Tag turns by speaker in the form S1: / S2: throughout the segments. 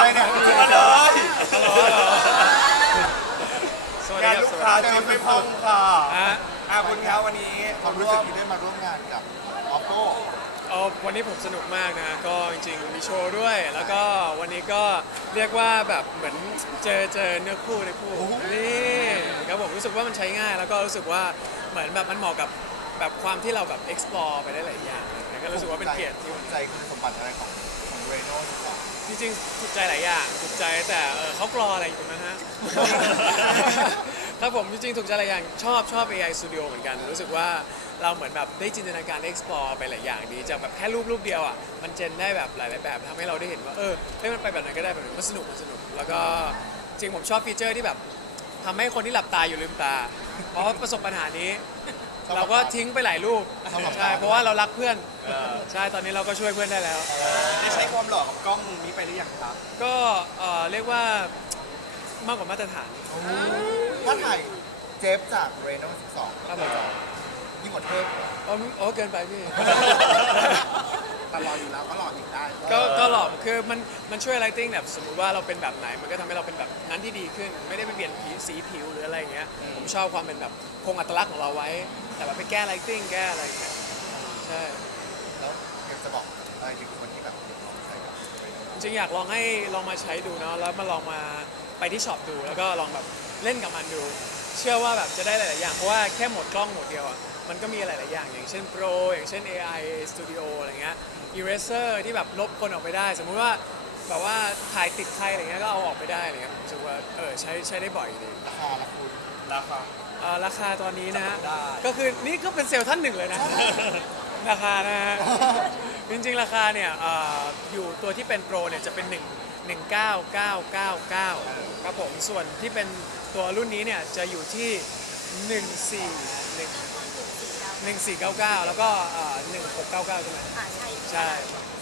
S1: อะไรเนี่ย
S2: มาเลย
S3: สวัสดี
S2: งาน
S3: ครับ
S2: ลูกค้าจนไม่พองค่ะ
S3: อ่ะ
S2: คุณครับวันนี้
S1: ความรู้สึกที่ได้มาร่วมงานกับ Oppo
S3: วันนี้ผมสนุกมากนะก็จริงๆมีโชว์ด้วย แล้วก็วันนี้ก็เรียกว่าแบบเหมือนเจอเนื้อคู่ในคู่นี่ครับผมรู้สึกว่ามันใช้ง่าย แล้วก็รู้สึกว่าเหมือนแบบมันเหมาะกับแบบความที่เราแบบ explore ไปได้หลายอย่างก็รู้สึกว่าเป็นเกียรติที่
S1: ถูกใจคุณสมบัติอะไรของเรโน่ที่สุด
S3: จริงๆถูกใจหลายอย่างถูกใจแต่เขากรออะไรอยู่ตรงนั้นฮะ ครับผมจริงๆถูกใจหลายอย่างชอบ AI Studio เหมือนกันรู้สึกว่าเราเหมือนแบบได้จินตนาการได้ explore ไปหลายอย่างดีจากแบบแค่รูปเดียวอ่ะมันเจนได้แบบหลายๆแบบทำให้เราได้เห็นว่าเฮ้ยมันไปแบบไหนก็ได้แบบนี้มันสนุกแล้วก็จริงผมชอบฟีเจอร์ที่แบบทำให้คนที่หลับตาอยู่ลืมตา เพราะประสบปัญหานี้ เราก็ทิ้งไปหลายรูปใช่เพราะว่าเรารักเพื่อนใช่ตอนนี้เราก็ช่วยเพื่อนได้แล้ว
S2: ได้ใช้ความหล่อกับกล้องนี้ไปหรือยังครับ
S3: ก็เรียกว่ามากกว่ามาตรฐาน
S1: ถ้าถ่ายเจฟจากเรโน่12
S3: ครับผม
S1: ยิ่งกว่าเทพ
S3: เกินไปพี่
S1: แต่รออยู่แล้วก็รออีกได้
S3: ก็หลอกคือมันช่วย lighting แบบสมมติว่าเราเป็นแบบไหนมันก็ทำให้เราเป็นแบบนั้นที่ดีขึ้น ไม่ได้ไปเปลี่ยนสีผิวหรืออะไรอย่างเงี้ยผมชอบความเป็นแบบคงอัตลักษณ์ของเราไว้ แต่แบบไปแก้ lighting แก้อะไรอย่างเงี้ยใช่
S1: แล้วอยากจะบอกอะไรถึงคนที่แบบอยากลองใช้กับเรโน่
S3: จริงๆอยากลองให้ลองมาใช้ดูเนาะแล้วมาลองมาไปที่ช็อปดูแล้วก็ลองแบบเล่นกับมันดู เชื่อว่าแบบจะได้หลายๆอย่างเพราะว่าแค่โหมดกล้องโหมดเดียวอ่ะมันก็มีหลายๆอย่างอย่างเช่น Pro อย่างเช่น AI Studio อะไรเงี้ย Eraser ที่แบบลบคนออกไปได้ สมมุติว่าแบบว่าถ่ายติดใครอะไรเงี้ยก็เอาออกไปได้อะไรเงี้ยผมรู้สึกว่าใช้ได้บ่อยดี
S1: ราคาละคุณ
S2: ราคา
S3: ราคาตอนนี้นะฮะ
S2: ได้
S3: ก็คือนี่ก็เป็นเซลล์ท่านหนึ่งเลยนะ ราคานะฮะ จริงๆราคาเนี่ยอยู่ตัวที่เป็นโปรเนี่ยจะเป็น199,999ครับผมส่วนที่เป็นตัวรุ่นนี้เนี่ยจะอยู่ที่1499แล้วก็1699ใช่ไหมใช่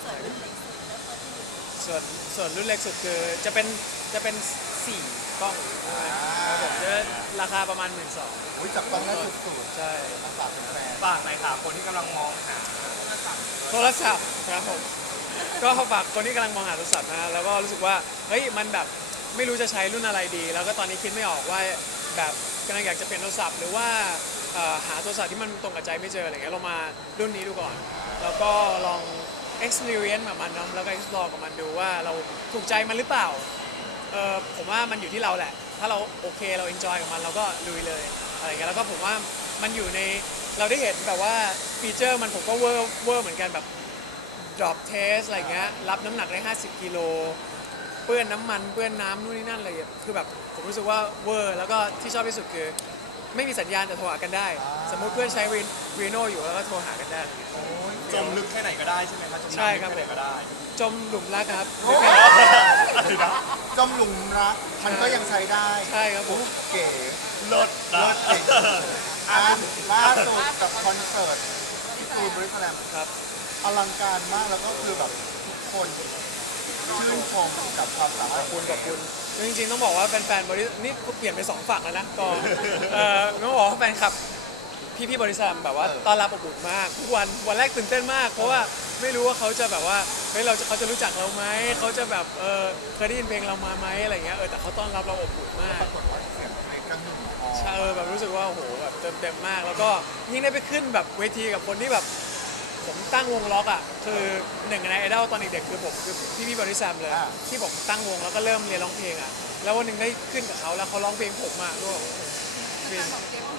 S3: ส่วนรุ่นเล็กสุดคือจะเป็น4กล้องครับผมจะราคาประมาณ 12,000
S1: อุ้ยจับต้องได้สุด
S3: ใช่
S1: ๆมาฝากแฟน
S2: ฝากหน่อยค่ะคนที่กำลังมองหา
S3: โทรศัพท์ครับผมก็ฝากคนที่กำลังมองหาโทรศัพท์นะแล้วก็รู้สึกว่าเฮ้ยมันแบบไม่รู้จะใช้รุ่นอะไรดี แล้วก็ตอนนี้คิดไม่ออกว่าแบบกำลังอยากจะเปลี่ยนโทรศัพท์หรือว่าหาโทรศัพท์ที่มันตรงกับใจไม่เจออะไรเงี้ยเรามารุ่นนี้ดูก่อน แล้วก็ลอง experience กับมันเนาะแล้วก็ explore กับมันดูว่าเราถูกใจมันหรือเปล่าผมว่ามันอยู่ที่เราแหละ ถ้าเราโอเคเรา enjoy กับมันเราก็ลุยเลยอะไรเงี้ยแล้วก็ผมว่ามันอยู่ในเราได้เห็นแบบว่าฟีเจอร์มันผมก็เวอร์เหมือนกันแบบ drop test อะไรเงี้ยรับน้ำหนักได้ 50 กิโลเปื้อนน้ำมันเปื้อนน้ำนู่นนี่นั่นอะไรคือแบบผมรู้สึกว่าเวอร์แล้วก็ที่ชอบที่สุดคือไม่มีสัญญาณแต่โทรหากันได้ สมมุติเพื่อนใช้รีโนอยู่แล้วก็โทรหากันได้อะไรเงี้ย
S2: จมลึกแค่ไหนก็ได้ใช่ไหมคะจม
S3: ใช่
S2: น้ำลึก
S3: ครับ
S2: แค่ไหนก็ได้
S3: จมหลุมรักครับ
S2: อะไรนะ
S1: จมหลุมรักมันก็ยังใช้ได้
S3: ใช่ครับผม
S1: เก๋
S2: เลิศนะ
S1: อ่ะล่าสุดกับคอนเสิร์ตที่ตูนบริสแลม
S3: ครับ
S1: อลังการมากแล้วก็คือแบบทุกคนชื่นชมกับความสามารถ
S3: ขอบคุณจริงๆต้องบอกว่าแฟนๆบริษัทนี่เปลี่ยนไป2ฝั่งแล้วนะก็ต้องบอกว่าแฟนคลับพี่บริษัทแบบว่าต้อนรับอบอุ่นมากทุกวันแรกตื่นเต้นมาก เพราะว่าไม่รู้ว่าเขาจะแบบว่าเฮ้ยเขาจะรู้จักเราไหมเขาจะแบบเคยได้ยินเพลงเรามาไหมอะไรเงี้ยแต่เขาต้อนรับเราอบอุ่นมาก
S1: ปรากฏว่าเสียงเพลงกระหึ่มพอ
S3: ใช่แบบรู้สึกว่าโอ้โหแบบเต็มมาก แล้วก็ยิ่งได้ไปขึ้นแบบเวทีกับคนที่แบบผมตั้งวงล็อกอ่ะคือหนึ่งในไอดอลตอนเด็กๆคือผมคือพี่บริษัทเลยที่ผมตั้งวงแล้วก็เริ่มเรียนร้องเพลงอ่ะแล้ววันหนึ่งได้ขึ้นกับเขาแล้วเขาร้องเพลงผมอ่ะด้วยฟิน
S1: จริง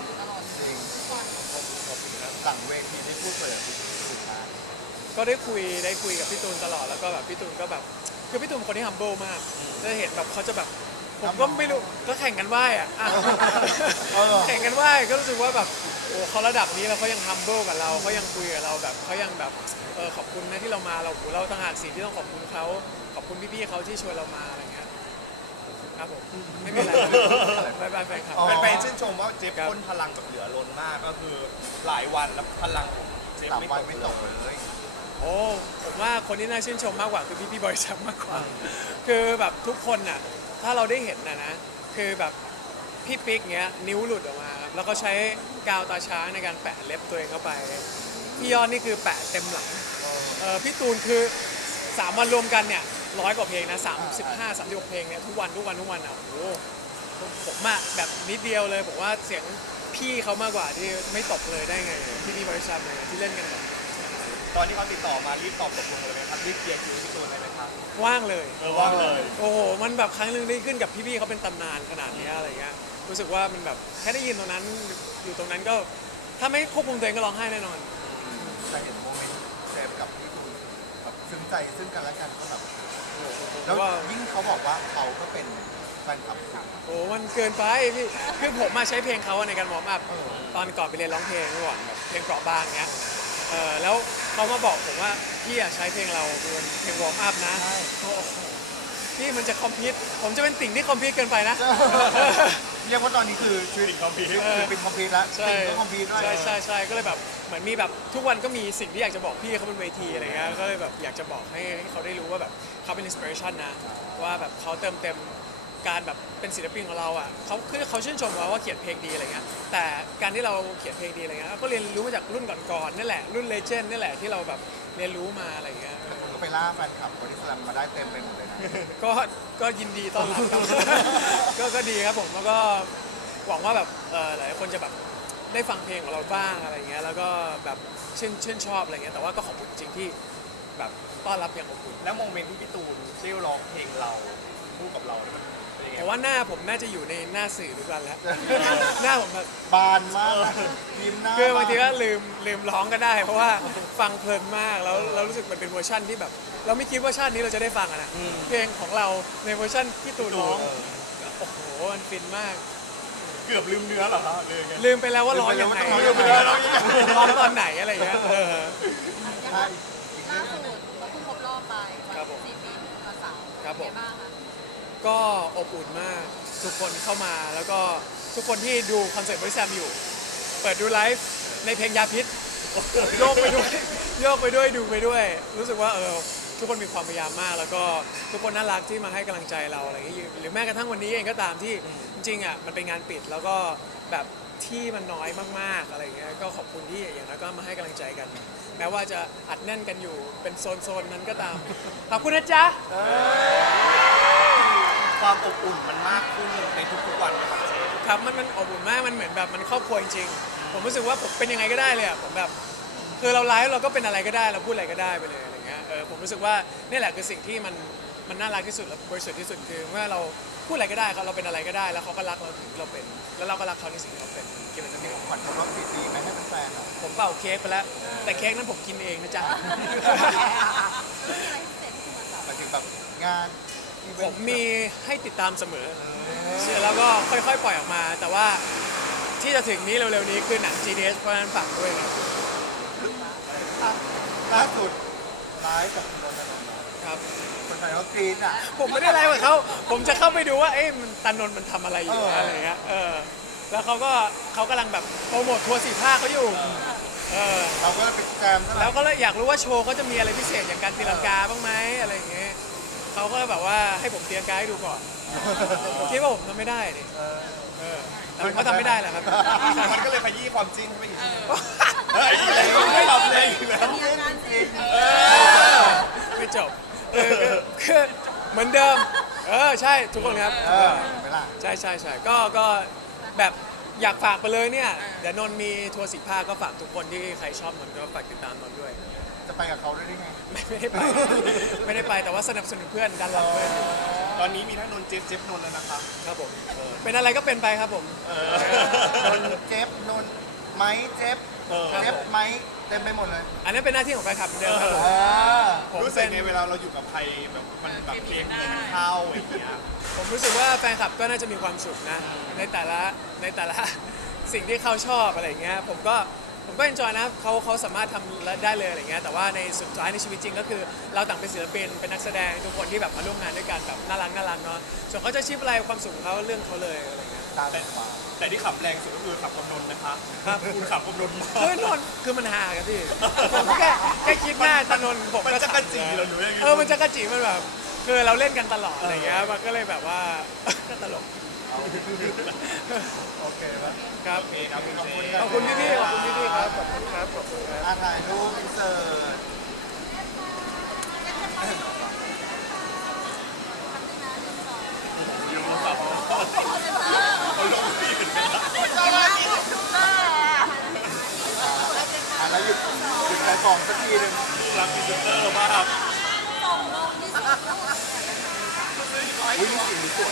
S1: หลังเวทีได้พูดเลยสุดมาก
S3: ก็ได้คุยกับพี่ตูนตลอดแล้วก็แบบพี่ตูนก็แบบคือพี่ตูนเป็นคนที่ humble มากจะเห็นแบบเขาจะแบบผมก็ไม่รู้ก็แข่งกันไหว้อ่ะ แข่งกันไหว้ก็รู้สึกว่าแบบโอ้เขาระดับนี้แล้วเขายัง humble กับเราเขายังคุยกับเราแบบเขายังแบบขอบคุณนะที่เรามาเราต่างหากสิ่งที่ต้องขอบคุณเขาขอบคุณพี่ๆเขาที่ชวนเรามาอะไรเงี้ยครับผมไม่มีอะไรบายบายแฟนคลับ
S2: เป็นไปชื่นชมว่าเจฟพ่นพลังแบบเหลือล้นมากก็คือหลายวันแล้วพลังของเจฟ
S1: หลัง
S2: ไม่
S1: วั
S2: ต
S1: น
S2: ก
S1: ไม่
S2: เล
S1: ตก
S2: ย
S1: เลย
S3: โอ้ผมว่าคนที่น่าชื่นชมมากกว่าคือพี่บริษัทมากกว่าคือแบบทุกคนน่ะถ้าเราได้เห็นนะคือแบบพี่ปิ๊กเงี้ยนิ้วหลุดออกมาครับแล้วก็ใช้กาวตาช้างในการแปะเล็บตัวเองเข้าไปพี่ยอดนี่คือแปะเต็มหลังพี่ตูนคือ3 วันรวมกันเนี่ย 100 กว่าเพลงนะ35-36เพลงเนี่ยทุกวันอ่ะโอ้โหผมอะแบบนิดเดียวเลยผมว่าเสียงพี่เขามากกว่าที่ไม่ตกเลยได้ไงพี่บริษัทเลยที่เล่นกันแบบ
S2: ตอนที่เขาติดต่อมารีบตอบตกลงเลยไหมครับรีบเคลียร์คิวพี่ตูนเลยไหมครับ
S3: ว่างเลย
S2: ว่างเลย
S3: โอ้โหมันแบบครั้งหนึงได้ขึ้นกับพี่ๆเขาเป็นตำนานขนาดนี้อะไรเงี้ยรู้สึกว่ามันแบบแค่ได้ยินตรงนั้นอยู่ตรงนั้นก็ถ้าไม่ควบคุมตัวเองก็ร้องไห้แน่นอน
S1: จะเห็นโมเมนต์เซฟกับพี่ตูนแบบซึ้งใจซึ่งกันและกันก็แบบแล้วยิ่งเขาบอกว่าเขาก็เป็นแฟนคลับคุณ
S3: โอ้มันเกินไปพี่คือผมมาใช้เพลงเขาในการวอร์มอัพตอนก่อนไปเรียนร้องเพลงเมื่อก่อนแบบเพลงเปราะบางเงี้ยแล้วเขามาบอกผมว่าพี่อยากใช้เพลงเราเป็นเพลงวอร์มอัพนะโอ้โหพี่มันจะคอมพิวต์ผมจะเป็นติ่งที่คอมพิวต์เกินไปนะ
S1: เรียกว่าตอนนี้คือชีวิตคอมพิวต์คือเป็นคอมพิวต์แล้ว
S3: ใช่
S1: เป็นก็คอมพิวต์ด้วย
S3: ใช่ก็เลยแบบเหมือนมีแบบทุกวันก็มีสิ่งที่อยากจะบอกพี่เขาบนเวทีอะไรเงี้ยก็เลยแบบอยากจะบอกให้เขาได้รู้ว่าแบบเขาเป็นอินสปิเรชันนะว่าแบบเขาเติมเต็มการแบบเป็นศิลปินของเราอ่ะเขาคือเขาชื่นชมเราว่าเขียนเพลงดีอะไรเงี้ยแต่การที่เราเขียนเพลงดีอะไรเงี้ยก็เรียนรู้มาจากรุ่นก่อนๆนี่แหละรุ่นเลเจนด์นี่แหละที่เราแบบเรียนรู้มาอะไรเงี้ย
S1: ก็ไปล่าแฟนคลับบอดี้สแลมมาได้เต็มไปหมดเลยนะ
S3: ก็ยินดีต้อนรับครับ ก็ดีครับผมแล้วก็หวังว่าแบบหลายคนจะแบบได้ฟังเพลงของเราบ้างอะไรเงี้ยแล้วก็แบบชื่นชอบอะไรเงี้ยแต่ว่าก็ขอบคุณจริงที่แบบต้อนรับอย่างอบอุ่น
S2: แล้วโมเมนต์ที่พี่ตูนได้ร้องเพลงเราคู่กับเราเนี่ยมันเป็นยังไง
S3: แต่ว่าหน้าผมน่าจะอยู่ในหน้าสื่อทุกวันแล้ว หน้าผมแบบ
S1: บานมากนะยิ้มหน้า
S3: คือบางทีก็ลืมร้องก็ได้ เพราะว่าฟังเพลินมากแล้วเรารู้สึกมันเป็นเวอร์ชั่นที่แบบ เราไม่คิดว่าชาตินี้เราจะได้ฟังอะนะเพลงของเราในเวอร์ชั่นที่ตูนร้องโอ้โหมันฟินมาก
S2: เกือบลืมเนื้อเหรอครับเลยไง
S3: ลืมไปแล้วว่าร้องยังไง
S1: ลืมไปแล้วว่าต้องร้องยังไง
S3: ร้องตอนไหนอะไรอย่างเงี้ย
S1: ใช่อีก
S4: ล่า
S1: เรื่องห
S4: สุ
S1: นึ่
S4: ด
S1: ง
S4: เขาเพิ่งครบรอบไป
S3: ครับผม
S4: 4 ปีวันเสาร์
S3: ครับผม
S4: เป็นไงบ้างคะ
S3: ก็อบอุ่นมากทุกคนเข้ามาแล้วก็ทุกคนที่ดูคอนเสิร์ตบริษัทอยู่ เปิดดูไลฟ์ในเพลงยาพิษโยกไปด้วยดูไปด้วย รู้สึกว่าทุกคนมีความพยายามมาก แล้วก็ทุกคนน่ารักที่มาให้กำลังใจเราอะไรอย่างเงี้ยหรือแม้กระทั่งวันนี้เองก็ตามที่จริงๆอ่ะมันเป็นงานปิดแล้วก็แบบที่มันน้อยมากๆอะไรอย่างเงี้ยก็ขอบคุณที่อย่างน้อยก็มาให้กำลังใจกัน แม้ว่าจะอัดแน่นกันอยู่เป็นโซนนั้นก็ตามขอบคุณนะจ๊ะ
S2: ความอบอุ่นมันมากขึ้นในทุกๆวันนะครับเชฟ
S3: ครับมันอบอุ่นมากมันเหมือนแบบมันครอบครัวจริงๆผมรู้สึกว่าผมเป็นยังไงก็ได้เลยอ่ะผมแบบคือเราไลฟ์เราก็เป็นอะไรก็ได้เราพูดอะไรก็ได้ไปเลยอะไรเงี้ยผมรู้สึกว่านี่แหละคือสิ่งที่มันน่ารักที่สุดและบริสุทธิ์ที่สุดคือเมื่อเราพูดอะไรก็ได้เราเป็นอะไรก็ได้ แล้วเขาก็รักเราถึงที่เราเป็น แล้วเราก็รักเขาในสิ่งที่เราเป็นคิดแบบนั้นเอง
S1: ขวัญครบรอบ4 ปีไหมให้เป็นแฟนๆอ่ะ
S3: ผมเป่าเค้กไปแล้ว แต่เค้กนั้นผมกินเองนะจ๊ะ
S4: มีอะไรพิเศษที่คุณมาสอน
S1: หมายถึงแบบงานอีเว
S3: ผ
S1: น
S3: ม
S1: ต์
S3: มีให้ติดตามเสมอแล้วก็ค่อยๆปล่อยออกมา แต่ว่าที่จะถึงนี้เร็วๆนี้คือหนัง GDS เพราะฉะนั้นฝากด้วยนะ
S1: ล่าสุดไลฟ์กับคุณโดนทนนท์
S3: ครับ
S1: คนไทยเขากรี๊ดอ่ะ
S3: ผมไม่ได้ไลฟ์กับเขาผมจะเข้าไปดูว่า เอ๊ะมันตานนท์มันทำอะไรอยู่
S1: อะไร
S3: เงี้ย แล้วเขากำลังแบบโปรโมททัวร์4 ภาคเขาอยู่
S1: เราก็เลยไปแจมซะหน่
S3: แล้
S1: อยว
S3: ก็เลยอยากรู้ว่าโชว์เขาจะมีอะไรพิเศษอย่างการตีลังกาบ้างไหมอะไรอย่างเงี้ยเขาก็แบบว่าให้ผมตีลังกาให้ดูก่อนผมคิดว่าผมทำไม่ได้ดิแต่ผมก็ทำไม่ได้แหละครับ
S2: มันก็เลยขยี้ความจริงเข้าไปอีก
S1: ไม่ตอบเลย
S4: มีอาการจริง
S3: ไม่จบคือเหมือนเดิมใช่ทุกคนครับ
S1: เห็นไหมล่ะ
S3: ใช่ก็แบบอยากฝากไปเลยเนี่ยเดี๋ยวนนท์มีทัวร์4 ภาคก็ฝากทุกคนที่ใครชอบนนท์ก็ฝากติดตามนนท์ด้วย
S1: จะไปกับเขาได้ไง
S3: ไม่ได้ไปแต่ว่าสนับสนุนเพื่อนดันหลังเพื่อน
S2: ตอนนี้มีทั้งนนท์เจฟนนท์แล้วนะครับ
S3: ครับผมเป็นอะไรก็เป็นไปครับผม
S1: นนเจ็บนนไม้เจ็บเจ็บไม้เต็มไปหมดเลย
S3: อันนั้นเป็นหน้าที่ของแฟนคลับเหมือนเดิมครับผม ผม
S2: รู้สึ
S3: เป็
S2: ก
S3: น
S2: ไงเวลาเราอยู่กับใครแบบมันแบบเพลงมันเข้าอย่างเงี้ย
S3: ผมรู้สึกว่าแฟนคลับก็น่าจะมีความสุขนะในแต่ละสิ่งที่เขาชอบอะไรอย่างเงี้ยผมก็เอนจอยนะเขาสามารถทำได้เลยอะไรเงี้ยแต่ว่าในสุดท้ายในชีวิตจริงก็คือเราต่างเป็นศิลปินเป็นนักแสดงทุกคนที่แบบมาร่วมงานด้วยกันแบบน่ารักเนาะส่วนเขาจะชิปอะไรความสุขของเขาเรื่องเขาเลยอะไรเงี้ย
S1: ตามขวา
S2: แต่ที่ขับแรงสุดก็คือขับกับนนท์นะคะคุณขับกับนนท์มาก
S3: คือนนท์คือมันหากันพี่ผมแค่คิดหน้าตานนท์ผม
S2: มัน
S3: ก็
S2: จะกระจีเราหรือยังไง
S3: มันจะกระจีมันแบบคือเราเล่นกันตลอดอะไรเงี้ยมันก็เลยแบบว่า ก็ตลก
S1: โอเคไหม
S3: ครับ
S2: โอเคครับคุณเจ
S3: ขอบคุณพี่ๆขอบคุณพี่ๆครับขอบคุณครับขอบคุณครับ
S1: ถ่ายรูปอินเสิร์ตแล้วหยุดขายของสักทีหนึง
S2: รักพรีเซนเตอร์มาก
S1: อุ้ยนี่สีสวย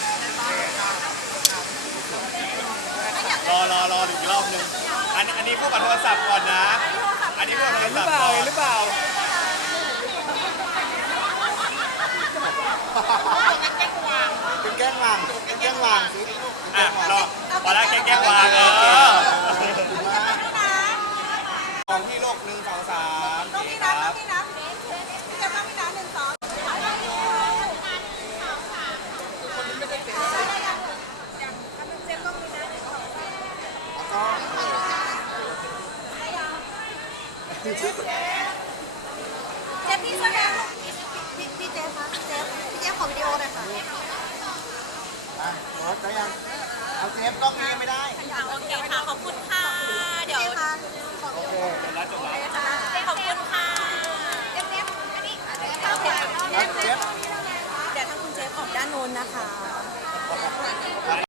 S2: รออีกรอบนึงอันนี้คู่กับโทรศัพท์ก่อนนะ อันนี้คู่กับโทร
S3: เห็นหรื
S2: ศั
S3: อ
S2: พ
S3: เป
S2: ท์
S3: ล่า
S2: ก่อน
S3: เห็นหรือเปล่า
S1: เป็นแกล้งวางเป็นแกล้งวางสิ
S2: อ่ะรอพอแล้วแกล้งวางมองที่โลก1 2 3
S4: ต้อง
S2: สี่
S4: พี่
S2: ค
S4: นั
S2: รั
S4: บบ พี่นับพี่จะต้องพี่นับ1 2 เจฟพี่แสดงพี่เจฟคะพี่เจฟขอวิดีโอหน่อยค่ะ
S1: อ่ะรถได้ยังเอาเซฟกล้องนี้ไม่ได้
S4: โอเคค่ะ ขอบคุณค่ะ เดี๋ยวค่ะ
S1: โอเค
S4: ขอบคุณค่ะเจฟอันนี้โอเค
S1: แล้วเซฟ
S4: เดี๋ยวทางคุณเจฟออกด้านโน้นนะคะ